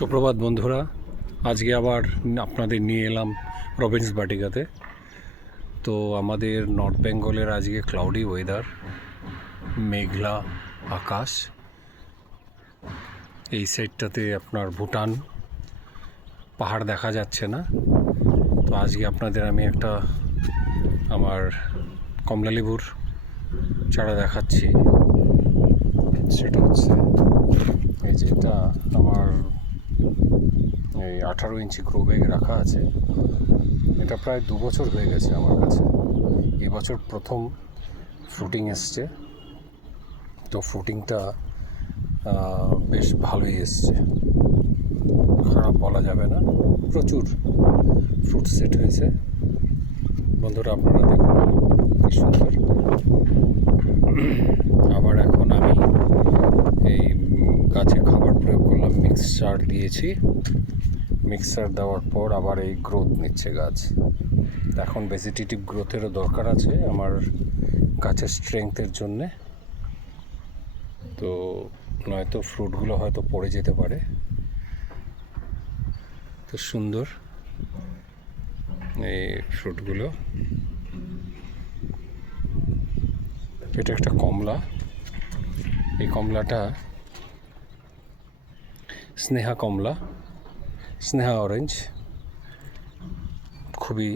সুপ্রভাত বন্ধুরা, আজকে আবার আপনাদের নিয়ে এলাম রবিন্স বাটিকাতে। তো আমাদের নর্থ বেঙ্গলের আজকে ক্লাউডি ওয়েদার, মেঘলা আকাশ। এই সাইডটাতে আপনার ভুটান পাহাড় দেখা যাচ্ছে না। তো আজকে আপনাদের আমি একটা আমার কমলালেবুর চারা দেখাচ্ছি। সেটা হচ্ছে এই যেটা আমার এই 18 ইঞ্চি গ্রো ব্যাগে রাখা আছে। এটা প্রায় 2 বছর হয়ে গেছে আমার কাছে। এবছর প্রথম ফ্রুটিং এসছে। তো ফ্রুটিংটা বেশ ভালোই এসছে, খারাপ বলা যাবে না। প্রচুর ফ্রুট সেট হয়েছে। বন্ধুরা আপনারা দেখুন কি সুন্দর। আবার এখন আমি এই গাছে খাবার প্রয়োগ করলাম, মিক্সচার দিয়েছি। মিক্সচার দেওয়ার পর আবার এই গ্রোথ নিচ্ছে গাছ। এখন ভেজিটেটিভ গ্রোথেরও দরকার আছে আমার গাছের স্ট্রেংথের জন্যে। তো নয়তো ফ্রুটগুলো হয়তো পড়ে যেতে পারে। তো সুন্দর এই ফ্রুটগুলো। এটা একটা কমলা। এই কমলাটা স্নেহা কমলা, স্নেহা অরেঞ্জ। খুবই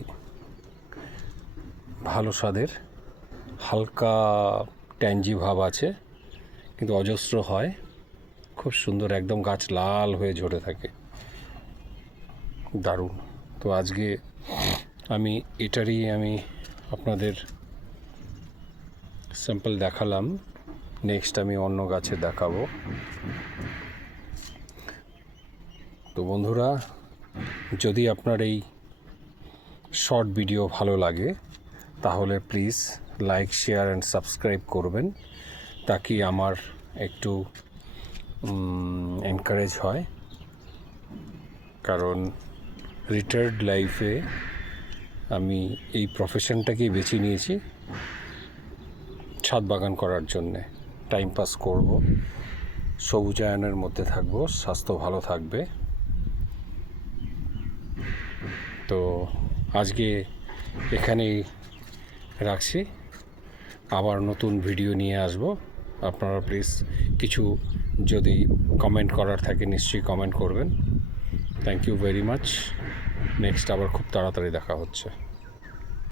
ভালো স্বাদের, হালকা ট্যাঞ্জি ভাব আছে, কিন্তু অজস্র হয়। খুব সুন্দর, একদম গাছ লাল হয়ে ঝরে থাকে, দারুণ। তো আজকে এটারই আমি আপনাদের স্যাম্পল দেখালাম। নেক্সট আমি অন্য গাছে দেখাবো। তো বন্ধুরা, যদি আপনার এই শর্ট ভিডিও ভালো লাগে তাহলে please like, share and subscribe করবেন, তাকি আমার একটু এনকারেজ হয়। কারণ রিটায়ার্ড লাইফে আমি এই প্রফেশনটাকেই বেছে নিয়েছি, ছাদ বাগান করার জন্যে। টাইম পাস করব, সবুজায়নের মধ্যে থাকবো, স্বাস্থ্য ভালো থাকবে। তো আজকে এখানেই রাখছি, আবার নতুন ভিডিও নিয়ে আসব। আপনারা প্লিজ কিছু যদি কমেন্ট করার থাকে নিশ্চয়ই কমেন্ট করবেন। Thank you very much. Next আবার খুব তাড়াতাড়ি দেখা হচ্ছে।